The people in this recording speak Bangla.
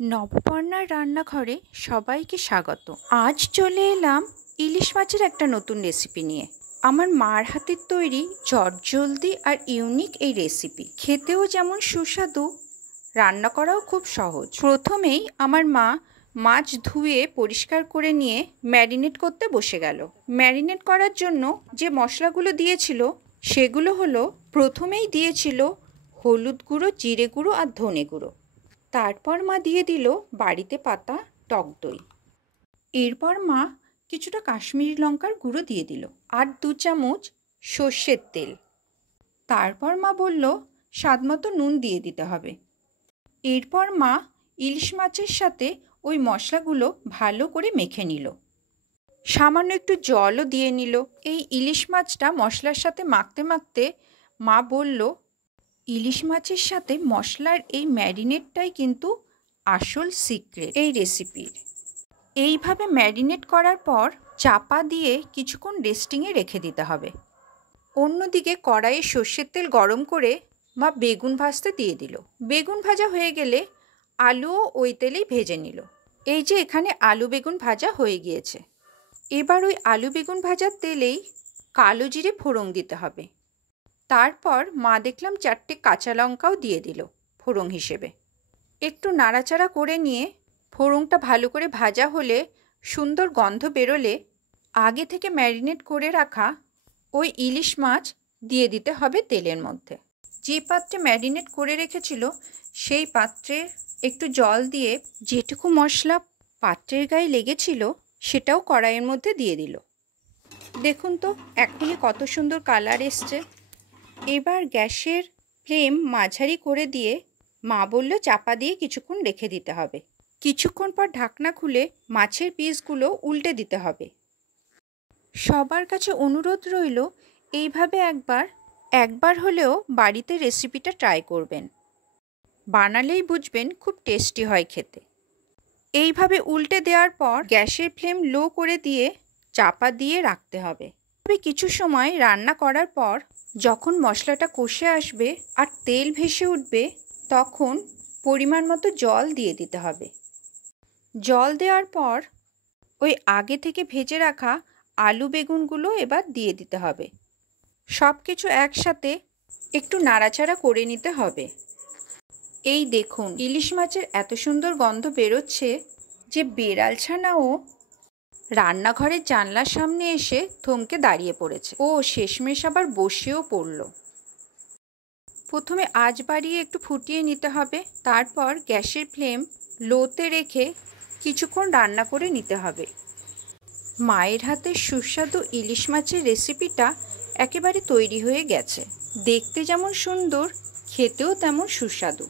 নবপর্ণার রান্নাঘরে সবাইকে স্বাগত। আজ চলে এলাম ইলিশ মাছের একটা নতুন রেসিপি নিয়ে। আমার মার হাতের তৈরি চটজলদি আর ইউনিক এই রেসিপি খেতেও যেমন সুস্বাদু, রান্না করাও খুব সহজ। প্রথমেই আমার মা মাছ ধুয়ে পরিষ্কার করে নিয়ে ম্যারিনেট করতে বসে গেল। ম্যারিনেট করার জন্য যে মশলাগুলো দিয়েছিল সেগুলো হলো, প্রথমেই দিয়েছিল হলুদ গুঁড়ো, জিরে গুঁড়ো আর ধনে গুঁড়ো। তারপর মা দিয়ে দিল বাড়িতে পাতা টক দই। এরপর মা কিছুটা কাশ্মীরি লঙ্কার গুঁড়ো দিয়ে দিল আর 2 চামচ সর্ষের তেল। তারপর মা বলল স্বাদমতো নুন দিয়ে দিতে হবে। এরপর মা ইলিশ মাছের সাথে ওই মশলাগুলো ভালো করে মেখে নিল। সামান্য একটু জলও দিয়ে নিল। এই ইলিশ মাছটা মশলার সাথে মাখতে মাখতে মা বলল, ইলিশ মাছের সাথে মশলার এই ম্যারিনেটটাই কিন্তু আসল সিক্রেট এই রেসিপির। এইভাবে ম্যারিনেট করার পর চাপা দিয়ে কিছুক্ষণ রেস্টিংয়ে রেখে দিতে হবে। অন্যদিকে কড়াইয়ে সর্ষের তেল গরম করে মা বেগুন ভাজতে দিয়ে দিল। বেগুন ভাজা হয়ে গেলে আলুও ওই তেলেই ভেজে নিল। এই যে এখানে আলু বেগুন ভাজা হয়ে গিয়েছে। এবার ওই আলু বেগুন ভাজার তেলেই কালো জিরে ফোড়ন দিতে হবে। তারপর মা দেখলাম 4টে কাঁচা লঙ্কাও দিয়ে দিল ফোড়ন হিসেবে। একটু নাড়াচাড়া করে নিয়ে ফোড়নটা ভালো করে ভাজা হলে, সুন্দর গন্ধ বেরোলে আগে থেকে ম্যারিনেট করে রাখা ওই ইলিশ মাছ দিয়ে দিতে হবে তেলের মধ্যে। যে পাত্রে ম্যারিনেট করে রেখেছিল সেই পাত্রে একটু জল দিয়ে যেটুকু মশলা পাত্রের গায়ে লেগেছিল সেটাও কড়াইয়ের মধ্যে দিয়ে দিল। দেখুন তো এখনই কত সুন্দর কালার এসছে। এবার গ্যাসের ফ্লেম মাঝারি করে দিয়ে মা বলল চাপা দিয়ে কিছুক্ষণ রেখে দিতে হবে। কিছুক্ষণ পর ঢাকনা খুলে মাছের পিসগুলো উল্টে দিতে হবে। সবার কাছে অনুরোধ রইল এইভাবে একবার হলেও বাড়িতে রেসিপিটা ট্রাই করবেন। বানালেই বুঝবেন খুব টেস্টি হয় খেতে। এইভাবে উল্টে দেওয়ার পর গ্যাসের ফ্লেম লো করে দিয়ে চাপা দিয়ে রাখতে হবে। তবে কিছু সময় রান্না করার পর যখন মশলাটা কষে আসবে আর তেল ভেসে উঠবে, তখন পরিমাণ মতো জল দিয়ে দিতে হবে। জল দেওয়ার পর ওই আগে থেকে ভেজে রাখা আলু বেগুনগুলো এবার দিয়ে দিতে হবে। সব কিছু একসাথে একটু নাড়াচাড়া করে নিতে হবে। এই দেখুন ইলিশ মাছের এত সুন্দর গন্ধ বেরোচ্ছে যে বেড়াল ছানাও রান্নাঘরের জানলার সামনে এসে থমকে দাঁড়িয়ে পড়েছে। ও শেষমেশ আবার বসেও পড়ল। প্রথমে আঁচ বাড়িয়ে একটু ফুটিয়ে নিতে হবে। তারপর গ্যাসের ফ্লেম লোতে রেখে কিছুক্ষণ রান্না করে নিতে হবে। মায়ের হাতের সুস্বাদু ইলিশ মাছের রেসিপিটা একেবারে তৈরি হয়ে গেছে। দেখতে যেমন সুন্দর, খেতেও তেমন সুস্বাদু।